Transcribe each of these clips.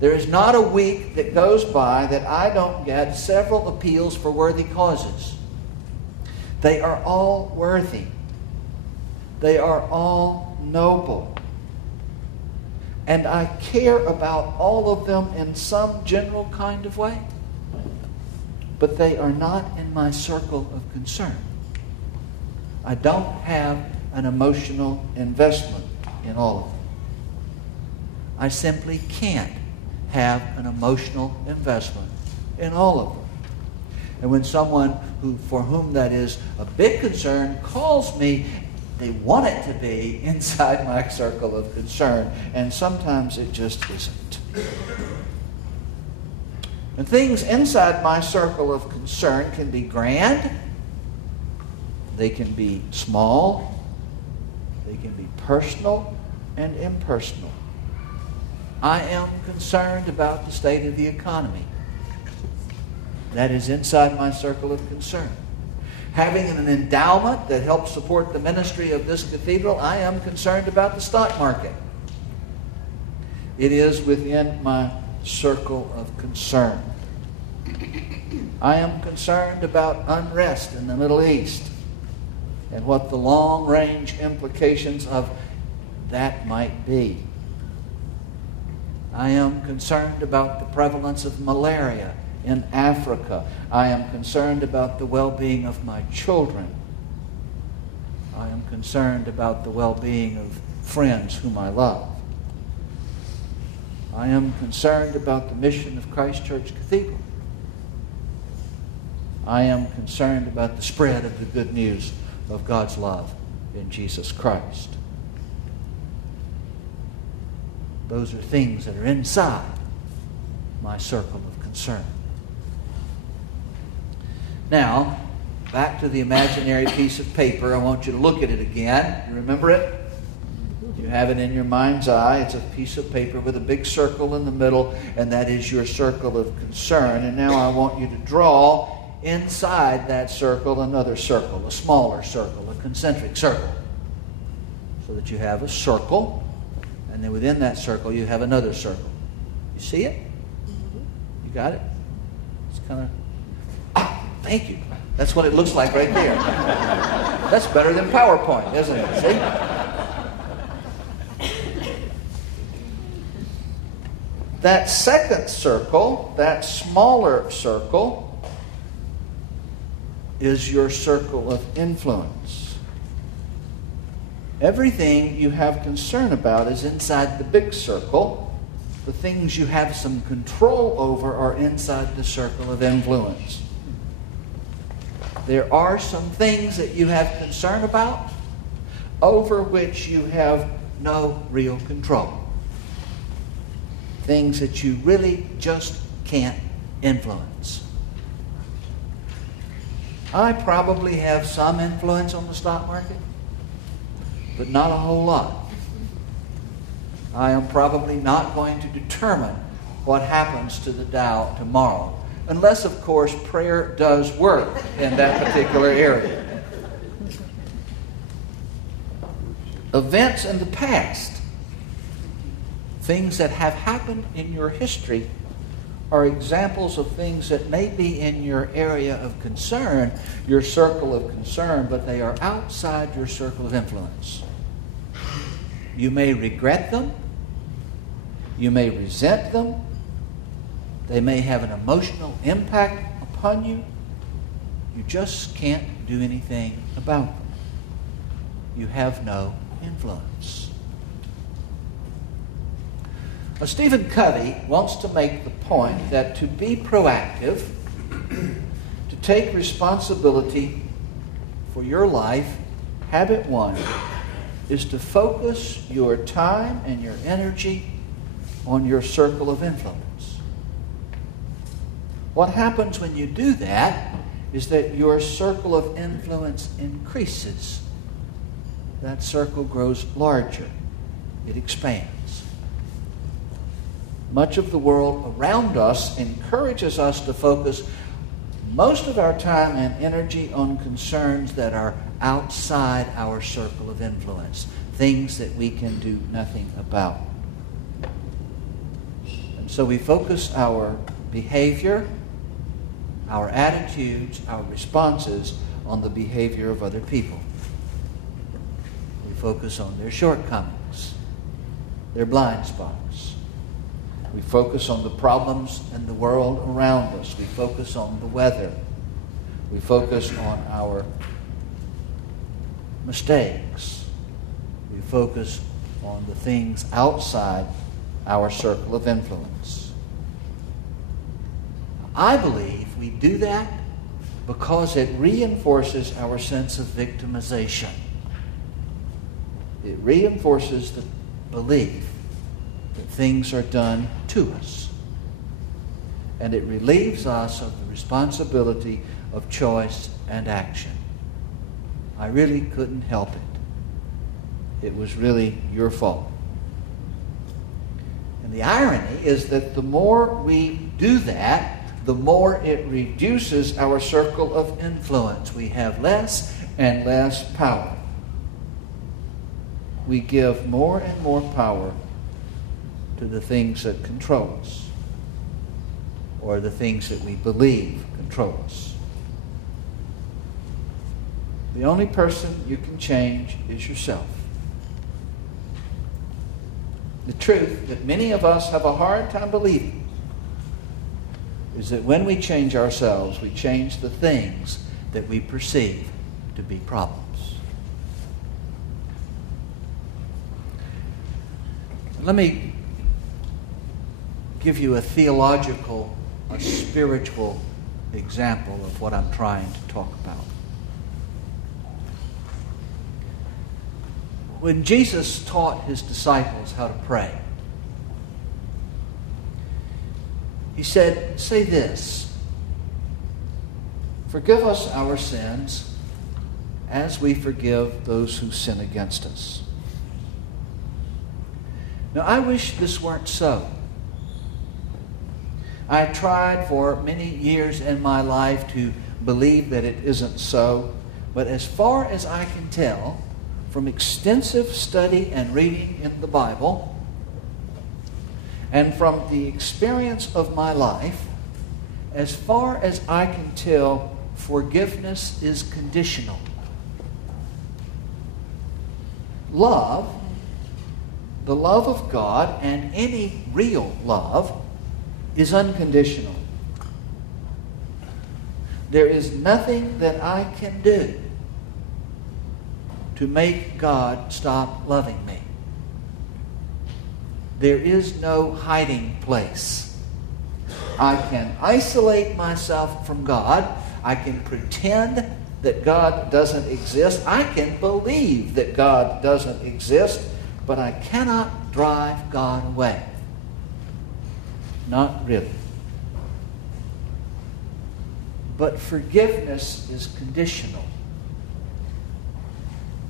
There is not a week that goes by that I don't get several appeals for worthy causes. They are all worthy. They are all noble. And I care about all of them in some general kind of way. But they are not in my circle of concern. I don't have an emotional investment in all of them. I simply can't have an emotional investment in all of them. And when someone for whom that is a big concern calls me, they want it to be inside my circle of concern. And sometimes it just isn't. And things inside my circle of concern can be grand. They can be small. They can be personal and impersonal. I am concerned about the state of the economy. That is inside my circle of concern. Having an endowment that helps support the ministry of this cathedral, I am concerned about the stock market. It is within my circle of concern. I am concerned about unrest in the Middle East and what the long-range implications of that might be. I am concerned about the prevalence of malaria in Africa. I am concerned about the well-being of my children. I am concerned about the well-being of friends whom I love. I am concerned about the mission of Christ Church Cathedral. I am concerned about the spread of the good news of God's love in Jesus Christ. Those are things that are inside my circle of concern. Now, back to the imaginary piece of paper. I want you to look at it again. You remember it? You have it in your mind's eye. It's a piece of paper with a big circle in the middle, and that is your circle of concern. And now I want you to draw inside that circle another circle, a smaller circle, a concentric circle, so that you have a circle, and then within that circle you have another circle. You see it? You got it? It's kind of... Thank you. That's what it looks like right there. That's better than PowerPoint, isn't it? See? That second circle, that smaller circle, is your circle of influence. Everything you have concern about is inside the big circle. The things you have some control over are inside the circle of influence. There are some things that you have concern about over which you have no real control. Things that you really just can't influence. I probably have some influence on the stock market, but not a whole lot. I am probably not going to determine what happens to the Dow tomorrow, unless, of course, prayer does work in that particular area. Events in the past, things that have happened in your history, are examples of things that may be in your area of concern, your circle of concern, but they are outside your circle of influence. You may regret them. You may resent them. They may have an emotional impact upon you. You just can't do anything about them. You have no influence. Now, Stephen Covey wants to make the point that to be proactive, to take responsibility for your life, habit one is to focus your time and your energy on your circle of influence. What happens when you do that is that your circle of influence increases. That circle grows larger. It expands. Much of the world around us encourages us to focus most of our time and energy on concerns that are outside our circle of influence, things that we can do nothing about. And So we focus our behavior, our attitudes, our responses on the behavior of other people. We focus on their shortcomings, their blind spots. We focus on the problems in the world around us. We focus on the weather. We focus on our mistakes. We focus on the things outside our circle of influence. I believe we do that because it reinforces our sense of victimization. It reinforces the belief that things are done to us. And it relieves us of the responsibility of choice and action. I really couldn't help it. It was really your fault. And the irony is that the more we do that, the more it reduces our circle of influence. We have less and less power. We give more and more power to the things that control us, or the things that we believe control us. The only person you can change is yourself. The truth that many of us have a hard time believing is that when we change ourselves, we change the things that we perceive to be problems. Let me give you a theological, a spiritual example of what I'm trying to talk about. When Jesus taught his disciples how to pray, he said, say this: forgive us our sins as we forgive those who sin against us. Now, I wish this weren't so. I tried for many years in my life to believe that it isn't so, but as far as I can tell, from extensive study and reading in the Bible, and from the experience of my life, as far as I can tell, forgiveness is conditional. Love, the love of God, and any real love, is unconditional. There is nothing that I can do to make God stop loving me. There is no hiding place. I can isolate myself from God. I can pretend that God doesn't exist. I can believe that God doesn't exist, but I cannot drive God away. Not really. But forgiveness is conditional.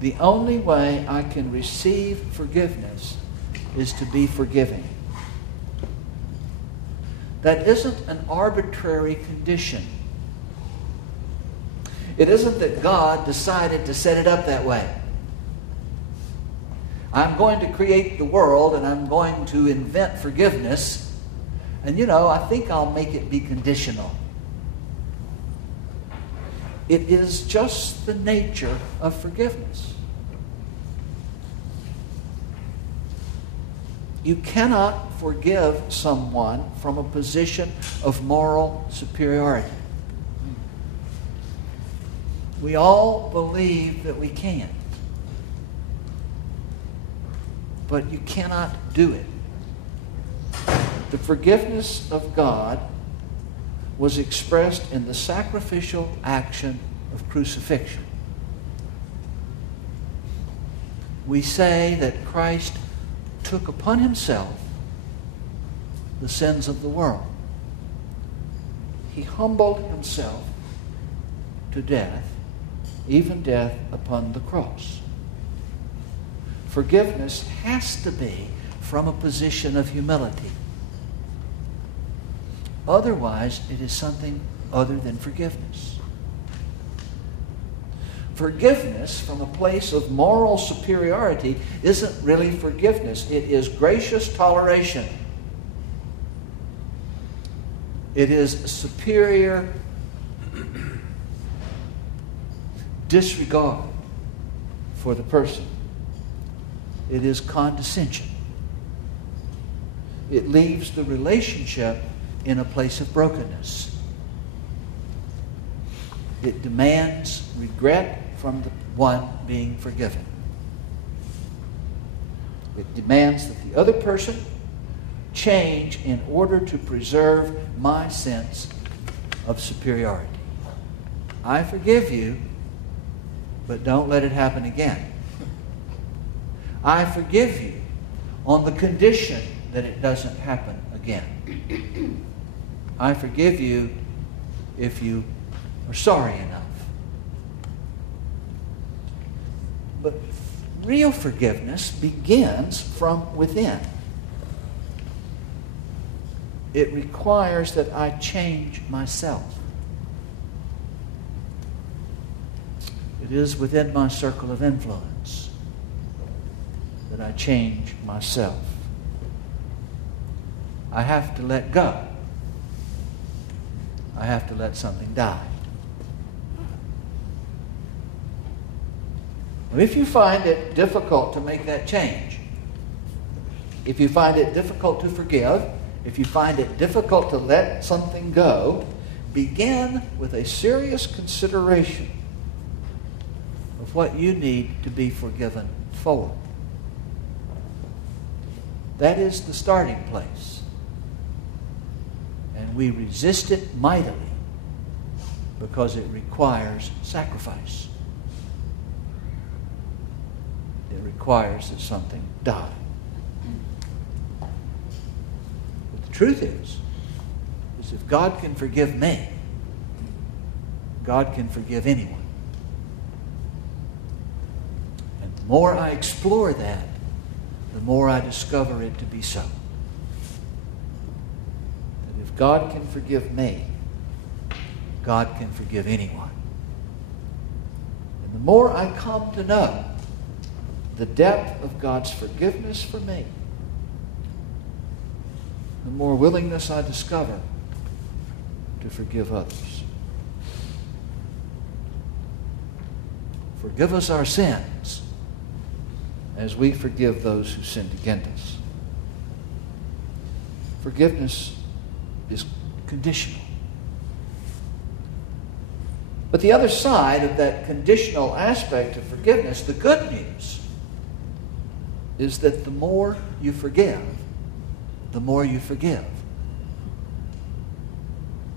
The only way I can receive forgiveness is to be forgiving. That isn't an arbitrary condition. It isn't that God decided to set it up that way. I'm going to create the world and I'm going to invent forgiveness, and I think I'll make it be conditional. It is just the nature of forgiveness. You cannot forgive someone from a position of moral superiority. We all believe that we can. But you cannot do it. The forgiveness of God was expressed in the sacrificial action of crucifixion. We say that Christ took upon himself the sins of the world. He humbled himself to death, even death upon the cross. Forgiveness has to be from a position of humility. Otherwise, it is something other than forgiveness. Forgiveness from a place of moral superiority isn't really forgiveness. It is gracious toleration. It is superior disregard for the person. It is condescension. It leaves the relationship in a place of brokenness. It demands regret from the one being forgiven. It demands that the other person change in order to preserve my sense of superiority. I forgive you, but don't let it happen again. I forgive you on the condition that it doesn't happen again. I forgive you if you are sorry enough. But real forgiveness begins from within. It requires that I change myself. It is within my circle of influence that I change myself. I have to let go. I have to let something die. If you find it difficult to make that change, if you find it difficult to forgive, if you find it difficult to let something go, begin with a serious consideration of what you need to be forgiven for. That is the starting place. And we resist it mightily because it requires sacrifice. It requires that something die. But the truth is if God can forgive me, God can forgive anyone. And the more I explore that, the more I discover it to be so. That if God can forgive me, God can forgive anyone. And the more I come to know the depth of God's forgiveness for me, the more willingness I discover to forgive others. Forgive us our sins as we forgive those who sinned against us. Forgiveness is conditional. But the other side of that conditional aspect of forgiveness, the good news, is that the more you forgive, the more you forgive.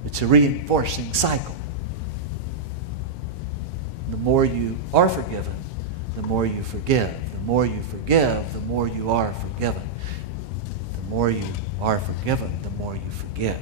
It's a reinforcing cycle. The more you are forgiven, the more you forgive. The more you forgive, the more you are forgiven. The more you are forgiven, the more you forgive.